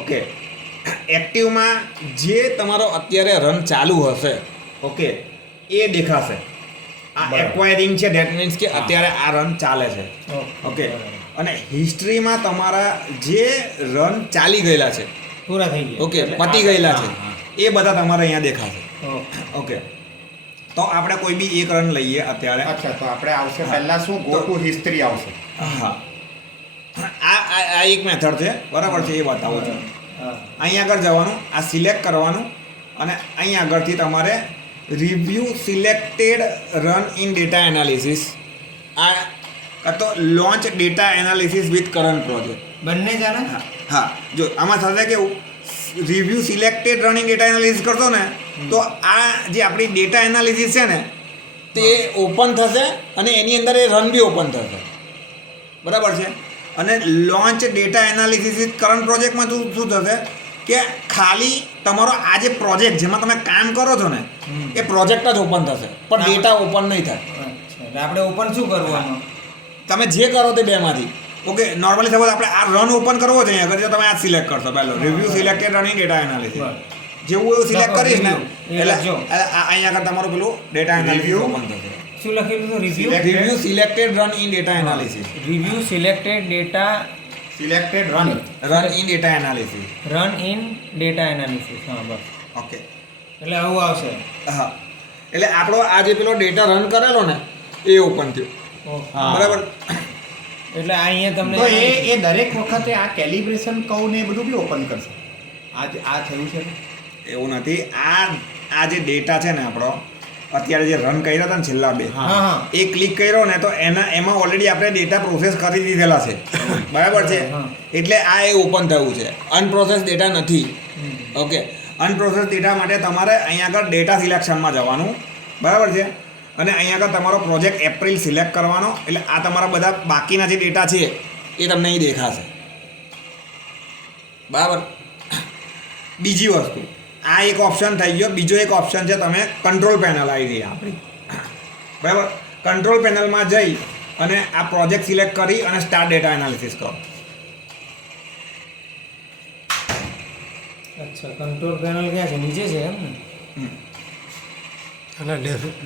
Okay, એક્ટિવમાં જે તમારો અત્યારે રન ચાલુ હશે, ઓકે, એ દેખાશે. આ એક્વાયરિંગ છે, ધેટ મીન્સ કે અત્યારે આ રન ચાલે છે. ઓકે, અને હિસ્ટ્રીમાં તમારા જે રન ચાલી ગયેલા છે, પૂરા થઈ ગયા, ઓકે, પતી ગયેલા છે, એ બધા તમારે અહીંયા દેખાશે. ઓકે, તો આપણે કોઈ બી એક રન લઈએ અત્યારે. અચ્છા, તો આપણે આવશે પહેલા શું ગો ટુ હિસ્ટ્રી આવશે. હા, આ એક મેથડ છે, બરાબર છે, એ બતાવું છું. અહીંયા આગળ જવાનું, આ સિલેક્ટ કરવાનું, અને અહીંયા આગળથી તમારે review selected run in data analysis, આ તો launch data analysis with current project, બંને ચાલે. હા, જો આમાં થશે કેવું, review selected running data analysis કરશો ને, તો આ જે આપણી ડેટા એનાલિસિસ છે ને, તે ઓપન થશે અને એની અંદર એ રન બી ઓપન થશે, બરાબર છે. અને launch data analysis with current પ્રોજેક્ટમાં શું થશે કે ખાલી તમારો આ જે પ્રોજેક્ટ જેમાં તમે કામ કરો છો ને, એ પ્રોજેક્ટ જ ઓપન થશે, પણ ડેટા ઓપન નહીં થાય. આપણે ઓપન શું કરવાનું? તમે જે કરો તે બેમાંથી. ઓકે, નોર્મલી સપોઝ આપણે આ રન ઓપન કરવો છે અહીંયા આગળ, તમે આ સિલેક્ટ કરશો પહેલો, review selected running data analysis. જેવું એવું સિલેક્ટ કરીશ ને, એટલે અહીંયા આગળ તમારું પેલું ડેટા એનાલિસિસ ઓપન થશે. શું લખેલું છે? Review selected run in data analysis. Review selected data selected run in data analysis. Run in data analysis. હા, બસ. ઓકે, એટલે આવું આવશે. હા, એટલે આપણો આ જે પેલો ડેટા રન કરેલો ને, એ ઓપન થયો, બરાબર. એટલે આ અહીંયા તમને તો એ દરેક વખતે આ કેલિબ્રેશન કહું ને એ બધું બી ઓપન કરશે. આ થયું છે એવું નથી. આ જે ડેટા છે ને આપણો અત્યારે જે રન કર્યા હતા ને છેલ્લા બે, એ ક્લિક કર્યો ને તો એમાં ઓલરેડી આપણે ડેટા પ્રોસેસ કરી દીધેલા છે, બરાબર છે. એટલે આ એ ઓપન થયું છે, અનપ્રોસેસ ડેટા નથી. ઓકે, અનપ્રોસેસ ડેટા માટે તમારે અહીંયા આગળ ડેટા સિલેક્શનમાં જવાનું, બરાબર છે. અને અહીંયા આગળ તમારો પ્રોજેક્ટ એપ્રિલ સિલેક્ટ કરવાનો, એટલે આ તમારા બધા બાકીના જે ડેટા છે એ તમને અહીં દેખાશે, બરાબર. બીજી વસ્તુ, આ એક ઓપ્શન થઈ ગયો. બીજો એક ઓપ્શન છે, તમે કંટ્રોલ પેનલ આવી ગઈ આપણી, બરાબર. કંટ્રોલ પેનલમાં જઈ અને આ પ્રોજેક્ટ સિલેક્ટ કરી અને સ્ટાર્ટ ડેટા એનાલિસિસ કરો. અચ્છા, કંટ્રોલ પેનલ ક્યાં છે? નીચે છે એમ ને? અને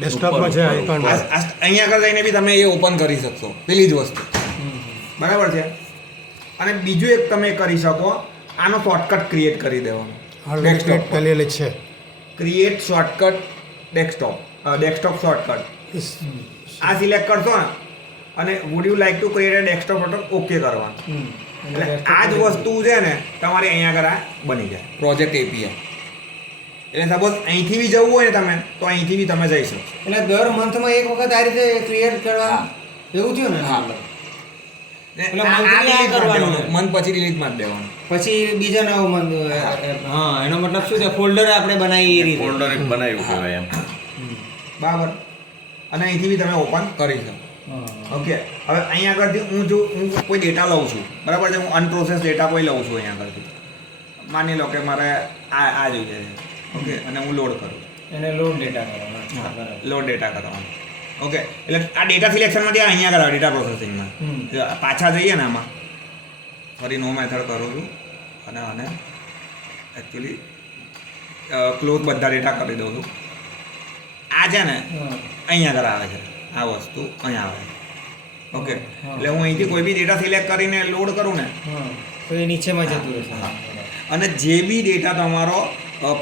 ડેસ્કટોપમાં છે આઇકોનમાં. અહીંયા આગળ જઈને બી તમે એ ઓપન કરી શકશો, પેલી જ વસ્તુ, બરાબર છે. અને બીજું એક તમે કરી શકો, આનો શોર્ટકટ ક્રિએટ કરી દેવાનો. ડેસ્કટોપ કરેલી છે. ક્રિએટ શોર્ટકટ ડેસ્કટોપ શોર્ટકટ, આ સિલેક્ટ કરશો ને, અને would you like to create a desktop shortcut, okay કરવાનું. એટલે આ જ વસ્તુ છે ને તમારે અહીંયા આગળ આ બની જાય પ્રોજેક્ટ એપીઆઈ. એટલે સપોઝ અહીંથી બી જવું હોય ને તમે, તો અહીંથી બી તમે જઈ શકશો. એટલે દર મંથમાં એક વખત આ રીતે ક્રિએટ કરવા એવું થયું ને? હા, એટલે મંથલી આ કરવાનું, મંથ પછી ડિલીટ મારી દેવાનું, પછી બીજા નવું મંથ. હા, એનો મતલબ શું છે? ફોલ્ડર આપણે બનાવી એ રીતે. ફોલ્ડર એક બનાવ્યું કહેવાય એમ. બરાબર. અને અહીંથી બી તમે ઓપન કરી શકો. ઓકે, હવે અહીંયા આગળથી હું કોઈ ડેટા લઉં છું, બરાબર છે, હું અનપ્રોસેસ ડેટા કોઈ લઉં છું અહીંયા આગળથી. માની લો કે મારે આ જોઈએ છે, ઓકે, અને હું લોડ કરું, એને લોડ ડેટા કરવાનો. લોડ ડેટા કરવાનો. ઓકે, એટલે આ ડેટા સિલેક્શનમાંથી અહીંયા આગળ ડેટા પ્રોસેસિંગમાં પાછા જઈએ ને, આમાં ફરી નો મેથડ કરું છું અને આને એકચ્યુઅલી ક્લોઝ બધા ડેટા કરી દઉં છું. આ છે ને અહીંયા આગળ આવે છે, આ વસ્તુ અહીંયા આવે છે. ઓકે, એટલે હું અહીંથી કોઈ બી ડેટા સિલેક્ટ કરીને લોડ કરું ને, તો એ નીચેમાં જતું રહેશે. અને જે બી ડેટા તમારો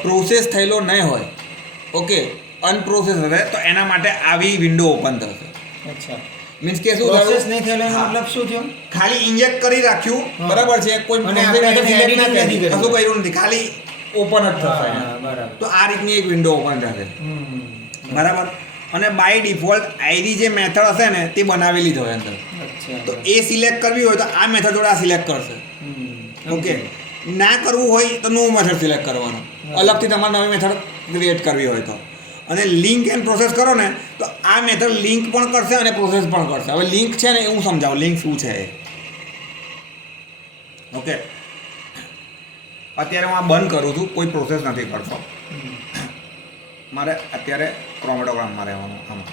પ્રોસેસ થયેલો નહીં હોય, ઓકે, અનપ્રોસેસ હશે, તો એના માટે આવી વિન્ડો ઓપન થશે. અચ્છા, મીન્સ કે શું પ્રોસેસ નહીં થયેલો એનો મતલબ શું થયો? ખાલી ઇન્જેક્ટ કરી રાખ્યું, બરાબર છે, કોઈ અને આપણે editing નથી કર્યું. કશું કર્યું નથી, ખાલી ઓપન જ થશે. બરાબર. તો આ રીતની એક વિન્ડો ઓપન થશે, બરાબર. અને બાય ડિફોલ્ટ આઈડી જે મેથડ હશે ને તે બનાવેલી જ હોય અંદર. તો એ સિલેક્ટ કરવી હોય તો આ મેથડ જોડે આ સિલેક્ટ કરશે. ઓકે, ના કરવું હોય તો નવું મેથડ સિલેક્ટ કરવાનું, અલગથી તમારે નવી મેથડ ક્રિએટ કરવી હોય તો. અને લિંક એન્ડ પ્રોસેસ કરો ને, તો આ મેથડ લિંક પણ કરશે અને પ્રોસેસ પણ કરશે. હવે લિંક છે ને, હું સમજાવું લિંક શું છે એ. ઓકે, અત્યારે હું આ બંધ કરું છું, કોઈ પ્રોસેસ નથી કરતો. મારે અત્યારે ક્રોમેટોગ્રામમાં રહેવાનું આમાં.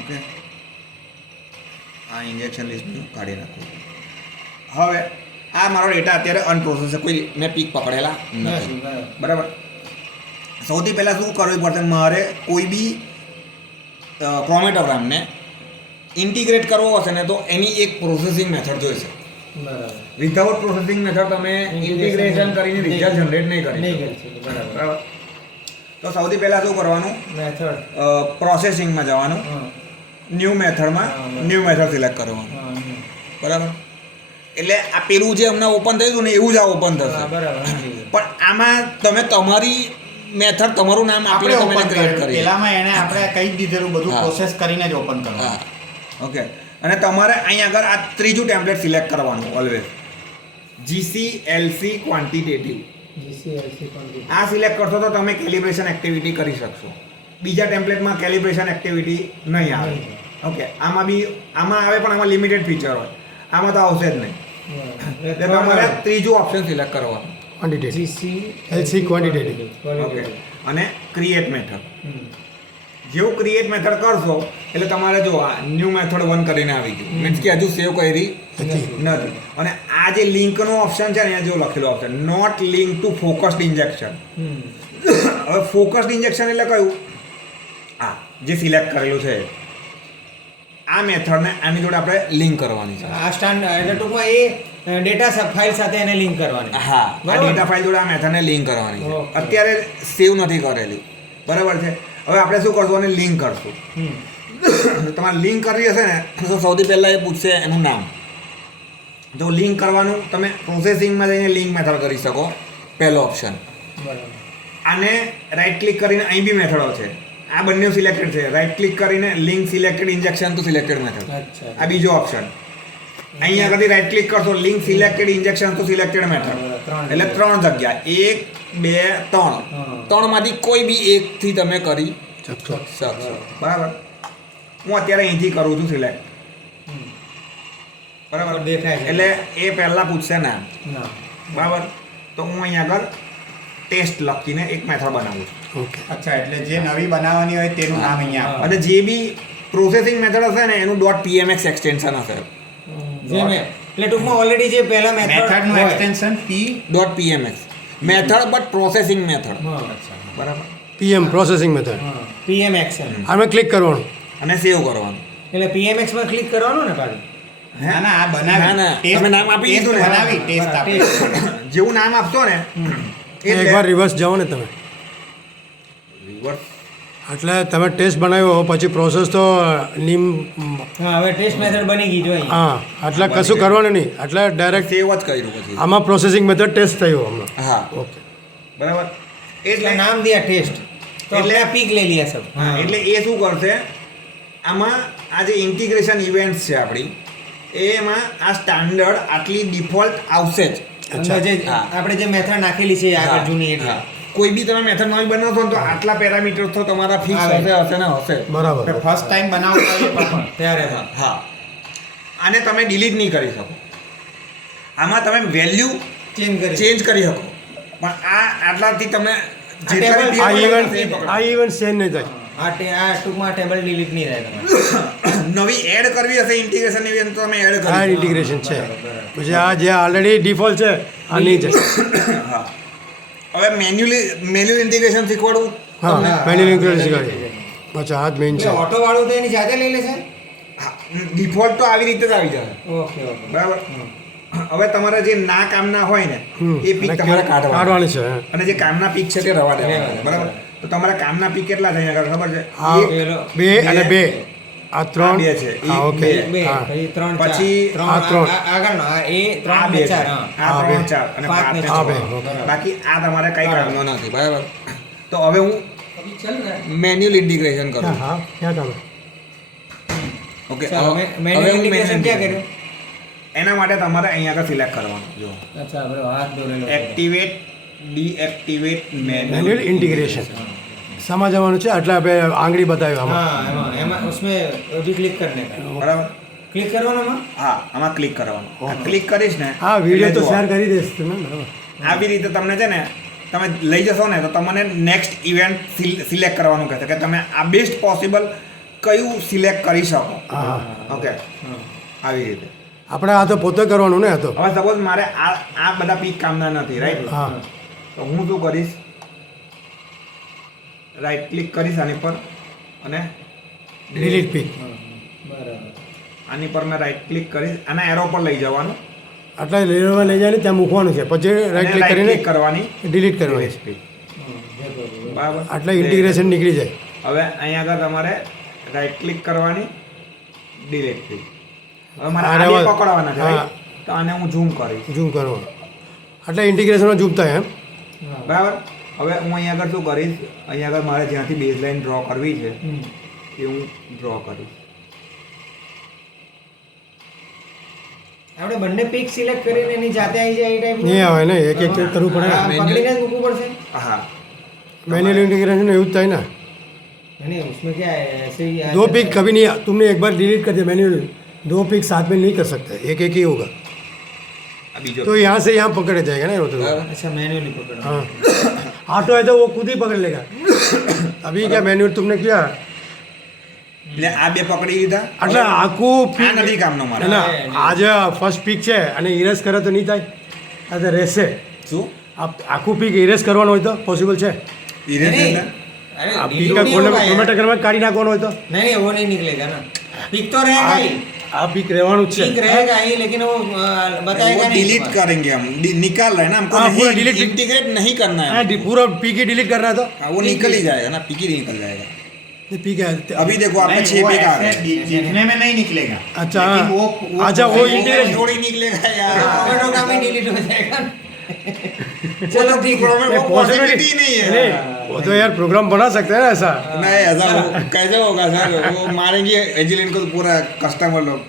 ઓકે, આ ઇન્જેક્શન લિસ્ટ કાઢી નાખું. હવે આ મારો ડેટા અત્યારે અનપ્રોસેસ છે, કોઈ મેં પીક પકડેલા નથી. બરાબર. સૌથી પહેલાં શું કરવું પડશે, મારે કોઈ બી ક્રોમેટોગ્રામને ઇન્ટિગ્રેટ કરવો હશે ને તો એની એક પ્રોસેસિંગ મેથડ જોઈશે. બરાબર. વિધાઉટ પ્રોસેસિંગ મેથડ તમે ઇન્ટિગ્રેશન કરીને રિઝલ્ટ જનરેટ નહીં કરી નહીં શકો. કરી શકે. બરાબર. બરાબર. તો સૌથી પહેલાં શું કરવાનું, મેથડ. પ્રોસેસિંગમાં જવાનું, ન્યૂ મેથડમાં ન્યૂ મેથડ સિલેક્ટ કરવાનું. બરાબર. એટલે આ પેલું જે હમણાં ઓપન થયું હતું ને એવું જ આ ઓપન થશે. બરાબર. પણ આમાં તમે તમારી મેથડ, તમારું નામ આપણે આપીને તમે ઓપન ક્રિએટ કર્યું કરી. પેલામાં એને આપણે કહી જ દીધેલું બધું હા. પ્રોસેસ કરીને જ ઓપન હા, કરવાનું. ઓકે. અને તમારે અહીં આગળ આ ત્રીજું ટેમ્પલેટ સિલેક્ટ કરવાનું ઓલવેઝ, GCLC ક્વોન્ટિટેટિવ. GCLC પણ. આ સિલેક્ટ કરશો તો તમે કેલિબ્રેશન એક્ટિવિટી કરી શકશો. બીજા ટેમ્પલેટમાં કેલિબ્રેશન એક્ટિવિટી નહીં આવે. ઓકે. આમાં આવે પણ આમાં લિમિટેડ ફીચર હોય, આમાં તો આવશે જ નહીં. એટલે તમારે ત્રીજું ઓપ્શન સિલેક્ટ કરવાનું, ક્વોન્ટિટેટિવ LC ક્વોન્ટિટેટિવ. ઓકે. અને ક્રિએટ મેથડ. જેવું ક્રિએટ મેથડ કરશો એટલે તમારે જો આ ન્યૂ મેથડ 1 કરીને આવી ગયું, મીન્સ કે હજુ સેવ કરી નથી. અને આ જે લિંકનો ઓપ્શન છે ને અહીંયા જો લખેલો option not link to focused injection. હવે ફોકસ્ડ ઇન્જેક્શન એટલે કયું, આ જે સિલેક્ટ કરેલું છે આ મેથડને આની જોડે આપણે લિંક કરવાની છે. આ સ્ટાન્ડ એટલે ટૂંકમાં એ ડેટા ફાઇલ સાથે એને લિંક કરવાની. હા, આ બરાબર. ડેટા ફાઇલ જોડે આ મેથડને લિંક કરવાની છે. ઓકે. અત્યારે સેવ નથી કરેલી, બરાબર છે. હવે આપણે શું કરશું, અને લિંક કરશું. તમારે લિંક કરવી હશે ને તો સૌથી પહેલાં એ પૂછશે એનું નામ. જો લિંક કરવાનું તમે પ્રોસેસિંગમાં જઈને લિંક મેથડ કરી શકો, પહેલો ઓપ્શન. બરાબર. આને રાઈટ ક્લિક કરીને અહીં બી મેથડો છે, આ બંને સિલેક્ટેડ છે. રાઈટ ક્લિક કરીને link selected injection to selected method, અચ્છા. આ બીજો ઓપ્શન. અહીંયા આગળથી રાઈટ ક્લિક કરશો, link selected injection to selected method, એટલે 3 જગ્યા, 1 2 3. 3 માંથી કોઈ બી એકથી તમે કરી શકશો. બરાબર. હું અત્યારે અહીંથી કરું છું સિલેક્ટ. બરાબર. દેખાય છે. એટલે એ પહેલાં પૂછશે નામ. ના. બરાબર. તો હું અહીંયા આગળ ટેસ્ટ લખીને એક મેથડ બનાવું છું. ઓકે. અચ્છા, એટલે જે નવી બનાવવાની હોય તેનું નામ અહીંયા આપવાનું. અને જે બી પ્રોસેસિંગ મેથડ હશે ને એનું .pmx એક્સટેન્શન હશે. જે મેં એટલે ટૂંકમાં ઓલરેડી જે પહેલા મેથડનું extension P. .pmx method but processing method. બરાબર. PM processing method. PMX આમાં ક્લિક કરવાનું. અને સેવ કરવાનું. એટલે PMX માં ક્લિક કરવાનું ને પાછું. ના ના, આ બનાવી. ના, ના, ટેસ્ટ- તમે નામ આપી ટેસ્ટ દીધું ને. બનાવી, ટેસ્ટ આપી. જેવું નામ આપશો ને એકવાર રિવર્સ જાઓ ને તમે, reverse. એટલે તમે ટેસ્ટ બનાવ્યો પછી પ્રોસેસ તો નીમ. હા, હવે ટેસ્ટ મેથડ બની ગઈ જો અહીં. હા, એટલે કશું કરવાનું નહીં, એટલે ડાયરેક્ટ સેવ જ કર્યું પછી. આમાં પ્રોસેસિંગ મેથડ ટેસ્ટ થયું હમણાં. હા, ઓકે. બરાબર. એટલે એટલે નામ દિયા ટેસ્ટ તો એટલે- એટલે પીક લઈ लिया सब. હા, એટલે એ શું કરશે, આમાં આ જે ઇન્ટિગ્રેશન ઇવેન્ટ્સ છે આપણી, એમાં આ સ્ટાન્ડર્ડ આટલી ડિફોલ્ટ આવશે જ. અંદર જે હા. આપણે જે મેથડ નાખેલી છે આગળ હા, જૂની એટલે હા. કોઈ બી તમે મેથડ નવી બનાવશો ને તો આટલા પેરામીટર તો તમારા ફિક્સ આવે. હશે ને હશે. બરાબર. ફર્સ્ટ ટાઈમ બનાવતા હોય એ પણ. ત્યારે પણ. હા. આને તમે ડિલીટ નહીં કરી શકો. આમાં તમે વેલ્યુ ચેન્જ કરી ચેન્જ કરી શકો, પણ આ આટલાથી તમે જેટલા table- બી આ table ઇવેન્ટ હશે એ પકડો. આ ઇવેન્ટ ચેન્જ નહીં થાય. આ ટૂંકમાં ટેબલ ડિલીટ નહીં થાય તમારે. નવી એડ કરવી હશે ઇન્ટિગ્રેશન એવી તો તમે એડ આ કરી શકો. ઇન્ટિગ્રેશન છે. પછી આ જે ઓલરેડી ડિફોલ્ટ છે આ નહીં છે. હા. હવે મેન્યુઅલ ઇન્ટિગ્રેશન શીખવાડું. હા, મેન્યુઅલ ઇન્ટિગ્રેશન શીખવાડી. અચ્છા, આ જ મેઇન છે. એટલે ઓટો વાળું તો એની જાતે લઈ લેશે. ડિફોલ્ટ તો આવી રીતે જ આવી જાય. Okay okay. બરાબર. હવે તમારા જે ના કામના હોય ને એ પીક અને તમારે કાઢવા, કાઢવાની છે. અને જે કામના પીક છે તે રવા દેવાના છે. રહેવા બરાબર. તો તમારા કામના પીક કેટલા થાય આગળ ખબર છે? આ એક, પેલો 2 અને 2 આ 3. આ બે છે. હા, એક, ઓકે. બે. બે હા. પછી 3 પછી આ ત્રણ. આગળનો આ એ 3 આ ને બે છે. 4 હા. આ આ 3 બે. 4 અને પાંચ 5 ને ને છ. આ બે. છ. ઓકે. બાકી આ તમારે કઈ કામનો નથી. બરાબર. તો હવે હું अभी चल रहा है. મેન્યુઅલ ઇન્ટિગ્રેશન કરું. હા, હા, ક્યાં તમે? ઓકે. ચાલો, મેન્યુઅલ ઇન્ટિગ્રેશન ક્યાં કર્યું? એના માટે તમારે અહીંયા આગળ સિલેક્ટ કરવાનું. જો अच्छा बरो हाथ दौड़ेलो. Activate deactivate manual manual integration સમા જવાનું છે, એટલે આપણે આંગળી બતાવ્યું આમાં. हाँ एमा उसमें अभी क्लिक करने का. બરાબર. क्लिक करवाना में. હા, આમાં ક્લિક કરવાનું. આ ક્લિક કરીશ ને હા, વિડીયો તો એટલે શેર જુઓ. કરી દઈશ તમે. બરાબર. આવી રીતે તમને છે ને તમે લઈ જશો ને તો તમને નેક્સ્ટ ઇવેન્ટ સિલેક્ટ કરવાનું કહેશે કે તમે આ બેસ્ટ પોસિબલ કયું સિલેક્ટ કરી શકો. હા, ઓકે, આવી રીતે. આપણે આ તો પોતે કરવાનું ને આ તો હવે સપોઝ મારે આ બધા પીક કામના નથી રાઈટ હા તો હું શું કરીશ રાઈટ ક્લિક કરીશ આની પર અને ડિલીટ પીક આની પર મેં રાઈટ ક્લિક કરીશ આના એરો પર લઈ જવાનું આટલા લેવા લઈ જાય ત્યાં મૂકવાનું છે પછી રાઈટ ક્લિક કરીને ક્લિક કરવાની ડિલીટ કરવાની delete click. બરાબર આટલા ઇન્ટિગ્રેશન નીકળી જાય હવે અહીંયા આગળ તમારે રાઈટ ક્લિક કરવાની ડિલીટ ક્લિક હવે મારે અરે આ બે વાહ. પકડવાના છે હા. right? તો આને હું ઝૂમ કરીશ ઝૂમ કરવાનું આટલા ઇન્ટિગ્રેશનમાં ઝૂમ થાય એમ બરાબર હવે હું અહીંયા આગળ શું કરીશ અહીંયા આગળ મારે જ્યાંથી બેઝ લાઈન ડ્રો કરવી છે એ હું ડ્રો કરીશ આપણે બંને પીક સિલેક્ટ કરીને એની જાતે આવી જાય એ ટાઈપ નહીં આવે ને એક એક કરવું પડે ને પકડીને જ મૂકવું પડશે હા मैनुअल इंटीग्रेशन में यूज था ना नहीं उसमें क्या है ऐसे ही दो पिक कभी नहीं तुमने एक बार डिलीट कर दिया मैनुअल दो पिक साथ में नहीं कर सकते एक एक ही होगा આ બીજો तो यहाँ से यहाँ पकड़े जाएगा ना वो तो अच्छा मैन्युअली पकड़ना हाँ ऑटो है तो वो खुद ही पकड़ लेगा अभी क्या मैनुअल तुमने किया એટલે આ બે પકડી લીધા એટલે આખું આ પીક નથી કામનો મારે ના આજે ફર્સ્ટ પીક છે અને ઇરેઝ કરે તો નહીં થાય આ તો રહેશે શું આખું પીક ઇરેઝ કરવાનું હોય તો પોસિબલ છે Erase नहीं, એટલે? अरे આ delete પીક नहीं होगा यार। કોમેન્ટરમાં કાઢી નાખવાનું હોય તો नहीं नहीं वो नहीं निकलेगा ना पिक तो रहेगा ही આ પીક રહેવાનું જ पिक છે रहेगा ही लेकिन वो बताएगा वो नहीं डिलीट तुम्हारा। करेंगे हम निकाल रहे हैं ना हमको हाँ, पूरा नहीं delete- इंटीग्रेट नहीं करना है હા, પૂરો પીક ही डिलीट करना है तो हाँ, वो निकल ही जाएगा ना पीक ही निकल जाएगा पीक है अभी देखो आपने नहीं, 6 वो पिक आ ऐसे गए दिखने में नहीं निकलेगा अच्छा, लेकिन हाँ। अच्छा, वो integration- थोड़ी निकलेगा यार टोमेटो का भी डिलीट हो जाएगा चलो ठीक है वो पॉसिबिलिटी नहीं है नहीं वो तो यार प्रोग्राम बना सकते हैं ना ऐसा नहीं ऐसा कैसे होगा सर वो मारेंगे एजिलिन को तो पूरा कस्टमर लोग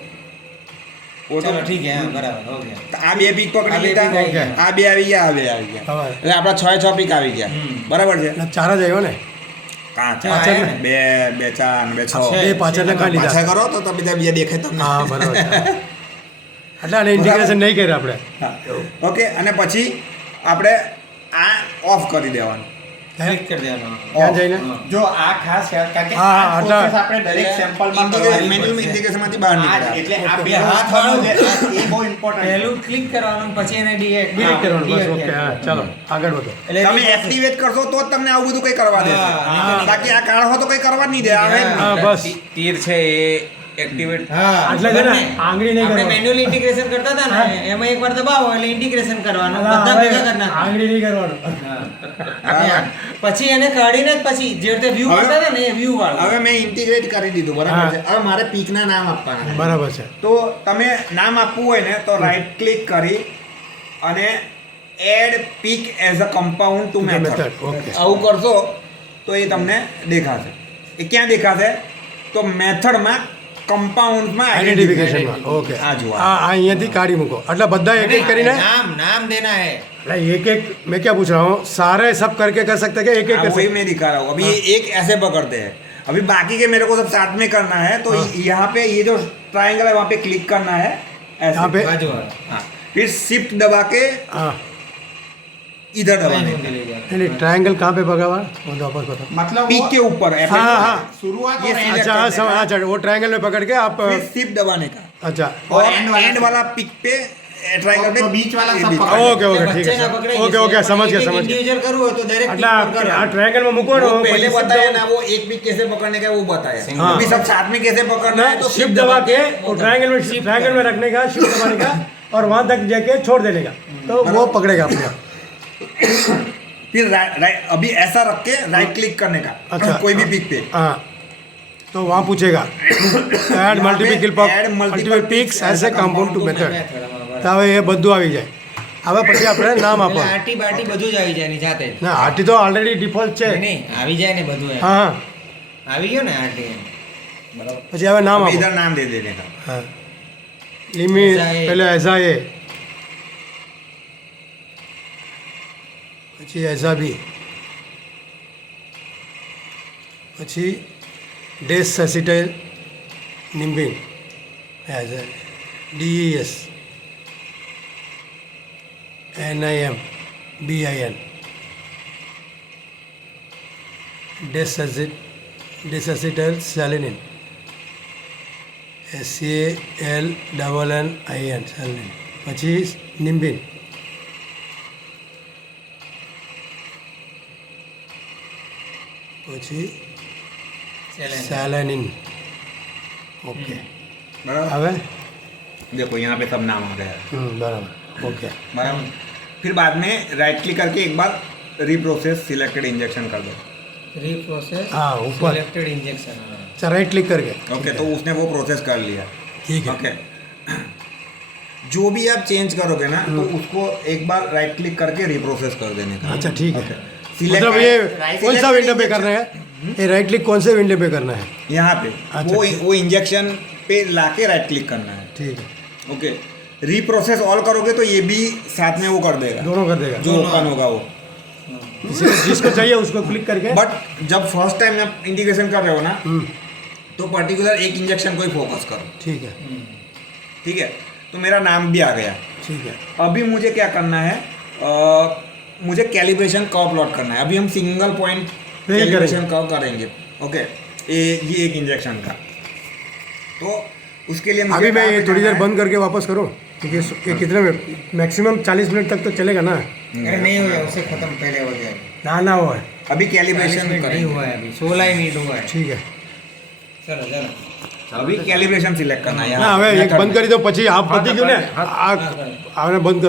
वो तो चलो ठीक है हाँ, बराबर हो गया આ બે પીક પકડી આ બે લીધા pick આવી ગયા. આ બે આવી ગયા આ બે આવી ગયા હવે. એટલે આપણા 6 પીક આવી ગયા બરાબર છે એટલે ચાર જ આવ્યો ને કાં ચાર છે આવ્યા ને? બે બે ચાર ને બે 6 બે પાછળના કાઢી પાછા લીધા કરો તો તમે બધા બીજા દેખાય તમને હા બરાબર એટલે આને ઇન્ટિગ્રેશન નહીં કર્યું આપણે ઓકે અને પછી આપણે આ ઓફ કરી દેવાનું क्लिक कर देना ક્યાં જઈને જો આ ખાસ છે કારણ કે હા, આ આટલા- process આપણે દરેક સેમ્પલમાં કરવાની મેન્યુઅલ પડશે. ઇન્ડિકેશનમાંથી બહાર આ જ, નીકળ્યા એટલે આ ઓકે, બે હાથ હાથ વાળું વાળું છે એ બહુ ઇમ્પોર્ટન્ટ પહેલું ક્લિક કરવાનું પછી એને ડિલીટ ડિલીટ કરવાનું બસ ઓકે હા ચાલો આગળ વધો તમે એક્ટિવેટ કરશો તો જ તમને આવું બધું કંઈ કરવા દે હા. બાકી આ કાઢો તો કંઈ કરવા જ નહીં દે આવે જ નહીં. હા બસ તીર છે એ એક્ટિવેટ હા એટલે છે ને આંગળી નહીં આપણે કરવાનું મેન્યુઅલ ઇન્ટિગ્રેશન કરતા હતા ને એમાં એકવાર દબાવો એટલે ઇન્ટિગ્રેશન કરવાનું હા, બધા હવે ભેગા કરી નાખવાના. આંગળી નહીં કરવાનું બરાબર. પછી એને કાઢીને જ પછી જે રીતે વ્યૂ હવે- કરતા હતા ને એ વ્યૂ વાળું હવે મેં ઇન્ટિગ્રેટ કરી દીધું બરાબર હા. છે હવે મારે પીકના નામ આપવાના છે. બરાબર છે તો તમે નામ આપવું હોય ને તો રાઈટ ક્લિક કરી અને add peak as a compound to method Method, okay. આવું કરશો તો એ તમને દેખાશે એ ક્યાં દેખાશે તો મેથડમાં કમ્પાઉન્ડમાં આઈડેન્ટિફિકેશનમાં ઓકે આ જુઓ આ અહીંયાથી કાઢી મૂકો એટલે બધા એક એક કરીને नाम नाम देना है એટલે એક એક मैं क्या पूछ रहा हूँ सारे सब करके कर सकते हैं क्या एक एक कर हाँ, वही सकते मैं दिखा रहा हूँ अभी ये एक ऐसे पकड़ते हैं अभी बाकी के मेरे को सब साथ में करना है तो यहाँ पे ये जो ट्रायंगल है वहाँ पे क्लिक करना है ऐसे यहाँ पे बाजू वाला हाँ फिर शिफ्ट दबा के हाँ इधर दबाने लाइन का। ले जाना नहीं ट्रायंगल कहाँ पे पका हुआ वो तो वापस बताओ मतलब पीक वो के ऊपर हाँ हाँ हाँ शुरुआत ये और end select अच्छा हाँ करने का, अच्छा वो ट्रायंगल में पकड़ के आप फिर शिफ्ट दबाने का अच्छा और end एंड वाला पिक पे ट्रायंगल पे तो बीच वाला सब बीच पकड़- ओके ओके ठीक बच्चे है ना पकड़े ओके ओके समझ गया समझ गया इंडिविजुअल करવું હોય તો डायरेक्ट એટલે આ ટ્રાયંગલમાં મૂકો ને वो पहले પછી बताया ना वो एक पिक कैसे पकड़ने का है, वो बताया हाँ। अभी सब साथ में कैसे पकड़ना है तो शिफ्ट दबा के वो ट्रायंगल में रखने का शिफ्ट दबाने का और वहाँ तक जाके छोड़ देने का तो वो पकड़ेगा अपने आप फिर राइट अभी ऐसा रख के राइट क्लिक करने का अच्छा। कोई भी पिक पे हाँ तो वहाँ पूछेगा add multiple add multiple multiple peaks as a compound to method method તો હવે એ બધું આવી જાય હવે પછી આપણે નામ આપો આટી બાટી બધું જ આવી જાય એની જાતે જ. ના આટી તો ઓલરેડી ડિફોલ્ટ છે નહીં, નહીં આવી જાય ને બધું એમ. હા હા આવી ગયો ને આટી એમ. પછી હવે નામ अभी આપો इधर नाम दे देने का હા લિમિટ એઝા એ. પહેલે એઝા એ પછી એઝા બી પછી ડેસ સેસિટાઇલ નિમ્બિન એઝા DES NIM BIN desacetyl salicylic SALNNIN salannin. પછી નિમ્બિન. પછી સેલેનિન. ओके बराबर હવે देखो यहाँ पे सब नाम आ गया है બરાબર ઓકે बराबर फिर बाद में राइट क्लिक करके एक बार रीप्रोसेस सिलेक्टेड इंजेक्शन कर दो रीप्रोसेस हाँ, ऊपर। Selected injection. अच्छा राइट क्लिक करके ओके तो उसने वो प्रोसेस कर लिया ठीक है ओके जो भी आप चेंज करोगे ना तो उसको एक बार राइट क्लिक करके रीप्रोसेस कर देने का अच्छा ठीक है ओके मतलब ये कौन सा विंडो पे करना है ये राइट क्लिक कौन से विंडो पे करना है यहाँ पे अच्छा, ठीक। वो इंजेक्शन पे लाके राइट क्लिक करना है ठीक है ओके रीप्रोसेस ऑल करोगे तो ये भी साथ में वो कर देगा दोनों कर देगा जो ओपन होगा वो जिसको चाहिए उसको क्लिक करके बट जब फर्स्ट टाइम आप इंटीग्रेशन कर रहे हो ना हम्म, तो पर्टिकुलर एक इंजेक्शन को ही फोकस करो ठीक है ठीक है तो मेरा नाम भी आ गया ठीक है अभी मुझे क्या करना है मुझे कैलिब्रेशन कर्व प्लॉट करना है अभी हम सिंगल पॉइंट नहीं कैलिब्रेशन कर्व करेंगे ओके ये एक इंजेक्शन का तो उसके लिए मुझे अभी मैं कहाँ ये पे थोड़ी जाना देर है? बंद करके वापस करूँ क्योंकि ये कितने में मैक्सिमम 40 मिनट तक तो चलेगा ना अरे नहीं हुआ उससे खत्म पहले हो जाएगा. ना ना वो है अभी 40 कैलिब्रेशन मिनट नहीं हुआ है अभी 16 ही मिनट हुआ है. ठीक है चलो चलो अभी कैलिब्रेशन सिलेक्ટ करना है ના હવે એક બંધ કરી દો પછી આપ પતી ગયું ને હા, આ હા, આને બંધ કરો